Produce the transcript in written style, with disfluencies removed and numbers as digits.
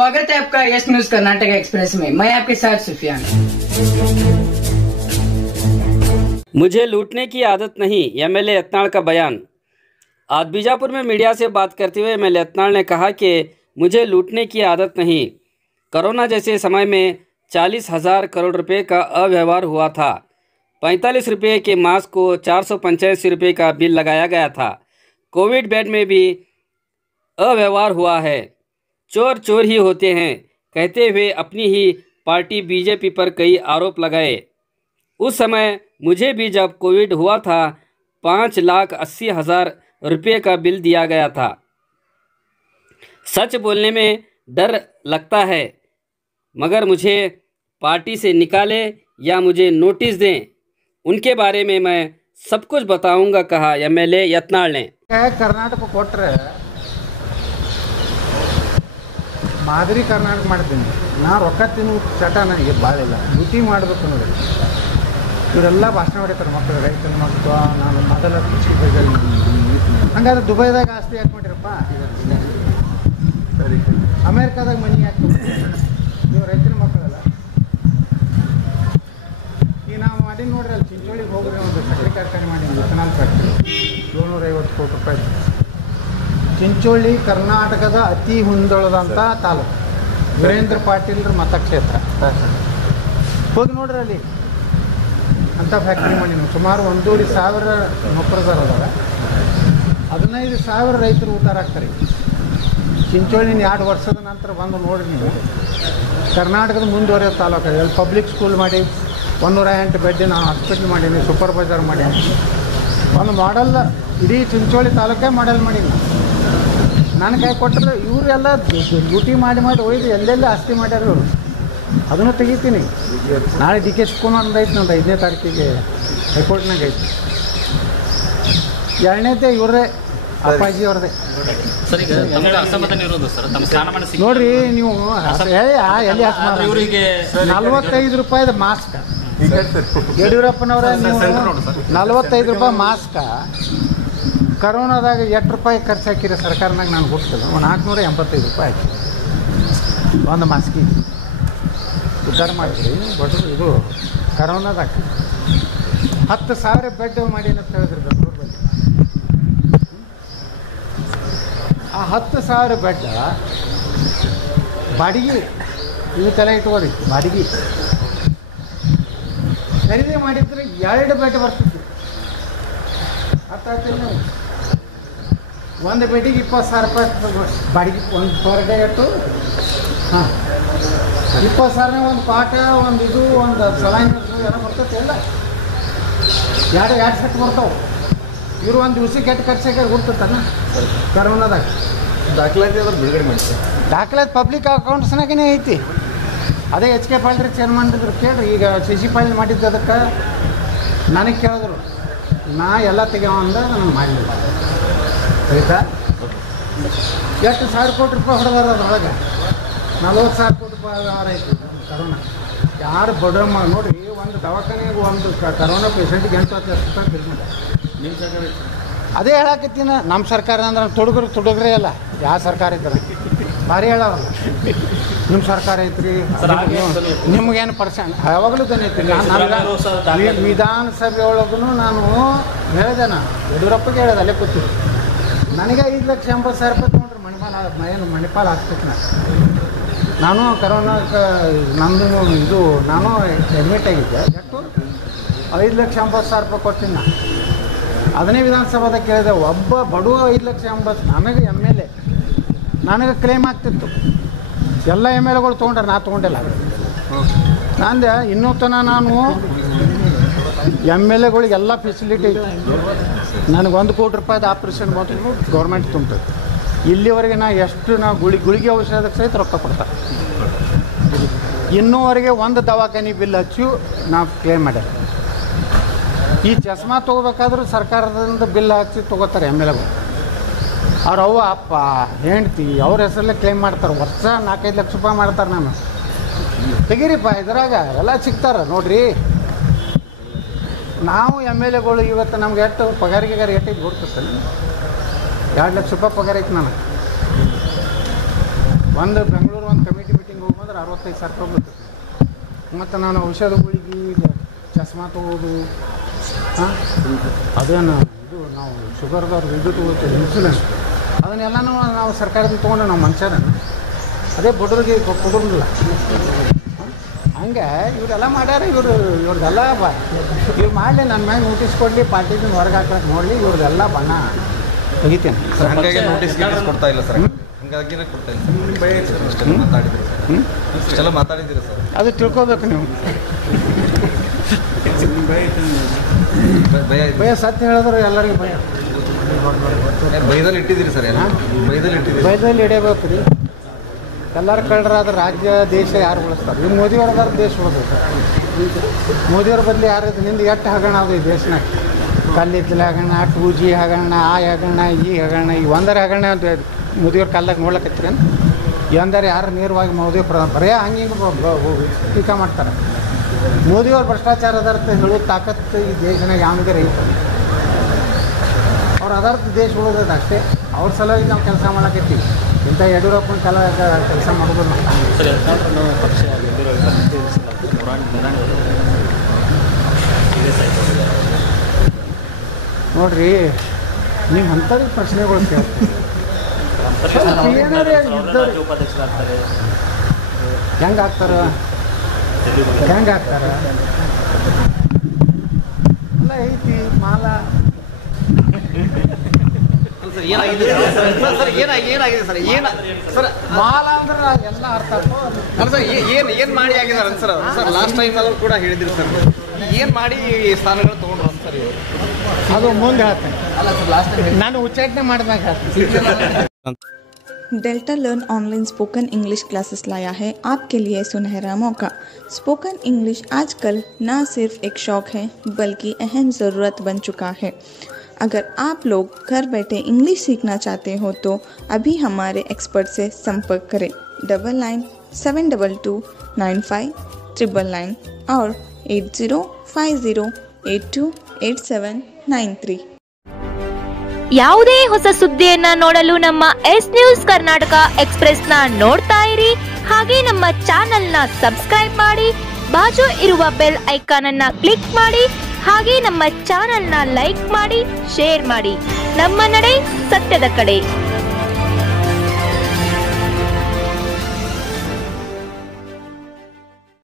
स्वागत है आपका यस न्यूज कर्नाटक एक्सप्रेस में। मैं आपके साथ सुफियान। मुझे लूटने की आदत नहीं, एमएलए यत्नाल का बयान। आज बीजापुर में मीडिया से बात करते हुए एमएलए यत्नाल ने कहा कि मुझे लूटने की आदत नहीं। कोरोना जैसे समय में 40,000 करोड़ रुपए का अव्यवहार हुआ था। 45 रुपये के मास्क को 485 रुपये का बिल लगाया गया था। कोविड बेड में भी अव्यवहार हुआ है। चोर चोर ही होते हैं कहते हुए अपनी ही पार्टी बीजेपी पर कई आरोप लगाए। उस समय मुझे भी जब कोविड हुआ था 5,80,000 रुपये का बिल दिया गया था। सच बोलने में डर लगता है, मगर मुझे पार्टी से निकाले या मुझे नोटिस दें, उनके बारे में मैं सब कुछ बताऊंगा, कहा एमएलए यत्नाल ने। कर्नाटक कोट्रे ಮಾದರಿ ಕರ್ನಾಟಕ ಮಾಡ್ತೀನಿ ನಾ ರೊಕ್ಕ ತಿನ್ನು ಚಟ ನನಗೆ ಭಾಳಿಲ್ಲ, ಡ್ಯೂಟಿ ಮಾಡಬೇಕು ನೋಡಿ. ಇವರೆಲ್ಲ ಭಾಷಣ ಹೊಡಿತಾರೆ ಮಕ್ಕಳು, ರೈತನ ಮಕ್ಕಳು. ನಾನು ಮೊದಲ ಕೃಷಿ ಹಂಗಾದ್ರೆ ದುಬೈದಾಗ ಆಸ್ತಿ ಯಾಕೆ ಮಾಡಿರಪ್ಪ? ಸರಿ, ಅಮೇರಿಕಾದಾಗ ಮನಿ ಯಾಕೆ ನೀವು ರೈತನ ಮಕ್ಕಳಲ್ಲ? ಈಗ ನಾವು ಮಾಡೀನಿ ನೋಡ್ರಿ, ಅಲ್ಲಿ ಚಿಂಚೋಳಿಗೆ ಹೋಗ್ರಿ, ಒಂದು ಸಕ್ಕರೆ ಕಾರ್ಖಾನೆ ಮಾಡೀನಿ, ಇಥನಾಲ್ ಫ್ಯಾಕ್ಟ್ರಿ, 750 ಕೋಟಿ ರೂಪಾಯಿ. ಚಿಂಚೋಳಿ ಕರ್ನಾಟಕದ ಅತಿ ಹೊಂದೊಳದಂಥ ತಾಲೂಕು, ವೀರೇಂದ್ರ ಪಾಟೀಲ್ರ ಮತಕ್ಷೇತ್ರ. ಹೋಗಿ ನೋಡ್ರಿ ಅಲ್ಲಿ ಅಂಥ ಫ್ಯಾಕ್ಟ್ರಿ ಮಾಡಿ ಸುಮಾರು 1,500 ನೌಕರದಾರದಾಗ 15,000 ರೈತರು ಊಟ ಹಾಕ್ತಾರೆ. ಚಿಂಚೋಳಿನ 2 ವರ್ಷದ ನಂತರ ಬಂದು ನೋಡ್ರಿ ನೀವು, ಕರ್ನಾಟಕದ ಮುಂದುವರೆಯೋ ತಾಲೂಕು. ಅಲ್ಲಿ ಪಬ್ಲಿಕ್ ಸ್ಕೂಲ್ ಮಾಡಿ, 108 ಬೆಡ್ಡಿನ ಹಾಸ್ಪಿಟ್ಲ್ ಮಾಡೀನಿ, ಸೂಪರ್ ಬಜಾರ್ ಮಾಡೀನಿ. ಒಂದು ಮಾಡೆಲ್ ಇಡೀ ಚಿಂಚೋಳಿ ತಾಲೂಕೇ ಮಾಡೆಲ್ ಮಾಡೀನಿ. ನನ್ನ ಕೈ ಕೊಟ್ಟರೆ ಇವರೆಲ್ಲ ಡ್ಯೂಟಿ ಮಾಡಿ ಒಯ್ದು ಎಲ್ಲೆಲ್ಲ ಆಸ್ತಿ ಮಾಡ್ಯಾರ ಇವರು. ಅದನ್ನು ತೆಗಿತೀನಿ. ನಾಳೆ ಡಿ ಕೆ ಶಿವಕುಮಾರ್ ಐತೆ ನಂದು 5ನೇ ತಾರೀಕಿಗೆ ಹೈಕೋರ್ಟ್ನಾಗ ಐತಿ. 2ನೇದೇ ಇವ್ರದೇ, ಅಪ್ಪಾಜಿ ಅವ್ರದೇ. ನೋಡ್ರಿ ನೀವು ಎಲ್ಲಿ 45 ರೂಪಾಯಿದ ಮಾಸ್ಕ್ ಯಡಿಯೂರಪ್ಪನವರ, ನೀವು 45 ರೂಪಾಯಿ ಮಾಸ್ಕ ಕರೋನಾದಾಗ 8 ರೂಪಾಯಿ ಖರ್ಚು ಹಾಕಿರೋ ಸರ್ಕಾರನಾಗ ನಾನು ಹುಟ್ಟಿದೆ. 485 ರೂಪಾಯಿ ಹಾಕಿ ಒಂದು ಮಾಸ್ಕಿಗೆ ಉದ್ಧಾರ ಮಾಡಿದ್ರಿ. ಬಡವರು ಇದು ಕರೋನಾದಾಗ 10,000 ಬೆಡ್ ಮಾಡಿ ಅಂತ ಹೇಳಿದ್ರು ಬೆಂಗಳೂರಲ್ಲಿ. ಆ 10,000 ಬೆಡ್ ಬಾಡಿಗೆ, ಇದು ತಲೆ ಇಟ್ಕೋರಿ, ಬಾಡಿಗೆ ಖರೀದಿ ಮಾಡಿದ್ರೆ 2 ಬೆಡ್ ಬರ್ತಿತ್ತು. ಅರ್ಥ ಆಗ್ತಿಲ್ಲ ನಾವು. ಒಂದು ಬೆಡ್ಡಿಗೆ 20,000 ರೂಪಾಯಿ ಬಾಡಿಗೆ, ಒಂದು ಪರ್ ಡೇ ಇಟ್ಟು. ಹಾಂ, 20,000 ಒಂದು ಪಾಠ, ಒಂದು ಇದು, ಒಂದು ಸಲೈನ್ ಎಲ್ಲ ಬರ್ತೈತೆ. ಎಲ್ಲ 2 ಸೆಟ್ ಬರ್ತಾವೆ. ಇವರು ಒಂದು ದಿವ್ಸಕ್ಕೆ ಎಷ್ಟು ಖರ್ಚಾಗ ಹುಡ್ತತ್ತಲ್ಲ ಕರೋನಾದಾಗ. ದಾಖಲಾತಿ ಅದ್ರ ಬಿಡುಗಡೆ ಮಾಡ್ತಾರೆ. ದಾಖಲಾತಿ ಪಬ್ಲಿಕ್ ಅಕೌಂಟ್ಸ್ನಾಗೇ ಐತಿ. ಅದೇ ಎಚ್ ಕೆ ಪಾಲ್ರಿ ಚೇರ್ಮನ್ ಇದ್ರು ಕೇಳ್ರಿ. ಈಗ CC ಪಾಲ್ ಮಾಡಿದ್ದು ಅದಕ್ಕೆ ನನಗೆ ಕೇಳಿದ್ರು, ನಾ ಎಲ್ಲ ತೆಗೆಯೋ ಅಂದ ನನಗೆ ಮಾಡಲಿಲ್ಲ. ಆಯಿತಾ? ಎಷ್ಟು 1,000 ಕೋಟಿ ರೂಪಾಯಿ ಹೊಡೆದಾರ ಅದ್ರೊಳಗೆ. 40,000 ಕೋಟಿ ರೂಪಾಯಿ ಆರೈತಿ ಕರೋನಾ. ಯಾರು ಬಡ ನೋಡಿರಿ, ಒಂದು ದವಾಖಾನೆಗೆ ಒಂದು ಕರೋನಾ ಪೇಷಂಟಿಗೆ 8-10 ರೂಪಾಯಿ ಬಿಲ್ ಮಾಡ್ತಾರೆ. ನಿಮ್ಮ ಸರ್ಕಾರ ಅದೇ ಹೇಳಕತ್ತೀನಿ. ನಮ್ಮ ಸರ್ಕಾರ ಅಂದ್ರೆ ತುಡುಗ್ರೆ ಅಲ್ಲ, ಯಾವ ಸರ್ಕಾರ ಇದ್ರೆ ಭಾರಿ ಹೇಳವಲ್ಲ. ನಿಮ್ಮ ಸರ್ಕಾರ ಐತ್ರಿ, ನಿಮಗೇನು ಪರ್ಸೆಂಟ್ ಯಾವಾಗಲೂ ತಂದೈತಿ. ನಾನು ವಿಧಾನಸಭೆ ಒಳಗೂ ನಾನು ಹೇಳಿದೆ, ಯಡಿಯೂರಪ್ಪಗೆ ಹೇಳಿದೆ, ಅಲ್ಲೇ ಕೂತಿದ್ದೆ. ನನಗೆ 5,80,000 ರೂಪಾಯಿ ತೊಗೊಂಡ್ರೆ ಮಣಿಪಾಲ್ ಹಾಕ್ಬೇಕು. ನಾನು ಕರೋನಾಕ್ಕೆ ನಂದು ಇದು ನಾನು ಅಡ್ಮಿಟ್ ಆಗಿದ್ದೆ. ಎಷ್ಟು 5,80,000 ರೂಪಾಯಿ ಕೊಡ್ತೀನಿ ನಾನು. ಅದನ್ನೇ ವಿಧಾನಸಭಾದಾಗ ಕೇಳಿದೆ. ಒಬ್ಬ ಬಡವ 5,80,000 ನನಗೆ MLA ನನಗೆ ಕ್ಲೇಮ್ ಆಗ್ತಿತ್ತು. ಎಲ್ಲ MLAಗಳು ತೊಗೊಂಡ್ರೆ ನಾ ತೊಗೊಂಡಿಲ್ಲ. ನಂದೆ ಇನ್ನೂ ತನಕ ನಾನು MLAಗಳಿಗೆಲ್ಲ ಫೆಸಿಲಿಟಿ ಐತಿ. ನನಗೆ 1 ಕೋಟಿ ರೂಪಾಯಿದ ಆಪ್ರೇಷನ್ ಬಂತು, ಗೌರ್ಮೆಂಟ್ ತುಂಬ್ತೈತೆ. ಇಲ್ಲಿವರೆಗೆ ನಾವು ಗುಳಿಗೆ ಔಷಧಕ್ಕೆ ಸಹಿತ ರೊಕ್ಕ ಕೊಡ್ತಾರೆ. ಇನ್ನೂವರೆಗೆ ಒಂದು ದವಾಖಾನೆ ಬಿಲ್ ಹಚ್ಚಿ ನಾವು ಕ್ಲೇಮ್ ಮಾಡ್ಯಾರ. ಈ ಚಸ್ಮಾ ತೊಗೋಬೇಕಾದ್ರೂ ಸರ್ಕಾರದಿಂದ ಬಿಲ್ ಹಚ್ಚಿ ತೊಗೋತಾರೆ MLAಗಳು. ಅವ್ರು ಅವ್ವ ಅಪ್ಪ ಹೆಂಡ್ತಿ ಅವ್ರ ಹೆಸರಲ್ಲೇ ಕ್ಲೇಮ್ ಮಾಡ್ತಾರೆ. ವರ್ಷ 4-5 ಲಕ್ಷ ರೂಪಾಯಿ ಮಾಡ್ತಾರೆ. ನಾನು ತೆಗೀರಿಪ್ಪ, ಇದ್ರಾಗ ಎಲ್ಲ ಸಿಗ್ತಾರೆ ನೋಡ್ರಿ. ನಾವು MLAಗಳು ಇವತ್ತು ನಮ್ಗೆ ಎಷ್ಟು ಪಗಾರಿಗೆ ಎಟ್ಟೈತೆ ಗೊತ್ತಿರ್ತಲ್ಲ. 2 ಲಕ್ಷ ರೂಪಾಯಿ ಪಗಾರ ಐತೆ ನನಗೆ. ಒಂದು ಬೆಂಗಳೂರು ಒಂದು ಕಮಿಟಿ ಮೀಟಿಂಗ್ ಹೋಗಿ ಬಂದ್ರೆ 65,000 ರೂಪಾಯಿ ಬರ್ತದೆ. ಮತ್ತು ನಾನು ಔಷಧಗಳಿಗೆ ಚಸ್ಮಾ ತೊಗೋದು, ಹಾಂ ಅದೇನು ಇದು ನಾವು ಶುಗರ್ದವ್ರದ್ದು ಇದು ತೊಗೋತೀವಿ ಇನ್ಸುಲೆನ್ಸ್, ಅದನ್ನೆಲ್ಲನೂ ನಾವು ಸರ್ಕಾರದಿಂದ ತೊಗೊಂಡು ನಾವು ಮನುಷ್ಯರ ಅದೇ ಬಡವ್ರಿಗೆ ಕೊಡೋದಿಲ್ಲ. ಹಂಗೆ ಇವರೆಲ್ಲ ಮಾಡ್ಯಾರ. ಇವ್ರದ್ದೆಲ್ಲ ಇವ್ರು ಮಾಡಲಿ, ನನ್ನ ಮ್ಯಾಗ ನೋಟಿಸ್ ಕೊಡಲಿ, ಪಾರ್ಟಿದಿಂದ ಹೊರಗೆ ಹಾಕಕ್ಕೆ ನೋಡಲಿ, ಇವ್ರದ್ದೆಲ್ಲ ಬಣ್ಣ ತೆಗಿತೇನೆ. ಹಾಗಾಗಿ ನೋಟಿಸ್ ಕೊಡ್ತಾ ಇಲ್ಲ ಸರ್, ಹಂಗಾಗಿನೇ ಕೊಡ್ತಾ ಇಲ್ಲ ಸರ್. ಭಯ ಐತೆ ಸರ್, ಅಷ್ಟೆಲ್ಲ ಮಾತಾಡಿದ್ದೀರಿ ಸರ್, ಅಷ್ಟೆಲ್ಲ ಮಾತಾಡಿದ್ದೀರಿ ಸರ್, ಅದು ತಿಳ್ಕೊಬೇಕು ನೀವು. ಭಯ ಸತ್ಯ ಹೇಳಿದ್ರೆ ಎಲ್ಲರಿಗೂ ಭಯ. ಭಯದಲ್ಲಿ ಇಟ್ಟಿದ್ದೀರಿ ಸರ್, ಎಲ್ಲ ಭಯದಲ್ಲಿ ಹಿಡಿಯಬೇಕು ರೀ. ಎಲ್ಲರೂ ಕಳ್ಳರಾದ್ರೆ ರಾಜ್ಯ ದೇಶ ಯಾರು ಉಳಿಸ್ತಾರೆ? ಇವ್ರು ಮೋದಿಯವ್ರದಾರ ದೇಶ ಉಳಿದ್ರು. ಮೋದಿಯವ್ರ ಬದಲು ಯಾರಿದ್ರು? ನಿಂದು ಎಷ್ಟು ಹಗರಣ ಅದು ಈ ದೇಶನಾಗ. ಕಲ್ಲಿದ್ದಲು ಹಗರಣ, 2G ಹಗರಣ, ಆ ಹಗರಣ, ಈ ಹಗರಣ, ಈ ಒಂದರ ಹಗರಣ ಅಂತ ಮೋದಿಯವ್ರ ಕಾಲದಾಗ ನೋಡ್ಲಕತ್ತೀರಿ. ಒಂದರೆ ಯಾರು ನೇರವಾಗಿ ಮೋದಿ ಬರೇ ಹಂಗೆ ಟೀಕಾ ಮಾಡ್ತಾರೆ. ಮೋದಿಯವ್ರ ಭ್ರಷ್ಟಾಚಾರ ಅದರ್ಥ ಹೇಳೋದು ತಾಕತ್ತು ಈ ದೇಶನಾಗ ಯಾವುದೇ ರೈತ ಅವ್ರು ಅದರ್ಥ ದೇಶ ಉಳಿದದ ಅಷ್ಟೇ. ಅವ್ರ ಸಲುವಾಗಿ ನಾವು ಕೆಲಸ ಮಾಡಕತ್ತೀವಿ. ಇಂಥ ಯಡಿಯೂರಪ್ಪನ ಕೆಲಸ ಮಾಡೋದು ನೋಡ್ರಿ. ನೀವು ಅಂಥದ್ದು ಪ್ರಶ್ನೆಗಳು ಕೇಳ್ತೀವಿ. ಹೆಂಗೆ ಆಗ್ತಾರ ಅಲ್ಲ ಐತಿ ಮಾಲ ಏನಾಗಿದೆ ಸರ್? ಮಾಲ ಅಂದ್ರೆ ಎಲ್ಲ ಅರ್ಥ ಅಲ್ಲ ಸರ್, ಏನು ಮಾಡಿ ಆಗಿದ್ದಾರೆ ಸರ್? ಸರ್ ಲಾಸ್ಟ್ ಟೈಮಲ್ಲೂ ಕೂಡ ಹೇಳಿದ್ರಿ ಸರ್, ಏನು ಮಾಡಿ ಸ್ಥಾನಗಳು ತೊಗೊಂಡ್ರು ಸರ್ ಇವರು? ಅದು ಮುಂದೆ ಹೇಳ್ತೇನೆ, ನಾನು ಉಚ್ಚಾಟನೆ ಮಾಡಿದಾಗ ಹೇಳ್ತೀನಿ. Delta learn online spoken English classes लाया है आपके लिए सुनहरा मौका। स्पोकन इंग्लिश आजकल न सिर्फ एक शौक है बल्कि अहम ज़रूरत बन चुका है। अगर आप लोग घर बैठे इंग्लिश सीखना चाहते हो तो अभी हमारे एक्सपर्ट से संपर्क करें 9972295999 और 8050828793। ಯಾವುದೇ ಹೊಸ ಸುದ್ದಿಯನ್ನ ನೋಡಲು ನಮ್ಮ ಎಸ್ ನ್ಯೂಸ್ ಕರ್ನಾಟಕ ಎಕ್ಸ್ಪ್ರೆಸ್ ನ ನೋಡ್ತಾ ಇರಿ. ಹಾಗೆ ನಮ್ಮ ಚಾನೆಲ್ ನ ಸಬ್ಸ್ಕ್ರೈಬ್ ಮಾಡಿ, ಬಾಜು ಇರುವ ಬೆಲ್ ಐಕಾನ್ ಅನ್ನ ಕ್ಲಿಕ್ ಮಾಡಿ. ಹಾಗೆ ನಮ್ಮ ಚಾನೆಲ್ ನ ಲೈಕ್ ಮಾಡಿ, ಶೇರ್ ಮಾಡಿ. ನಮ್ಮ ನಡೆ ಸತ್ಯದ ಕಡೆ.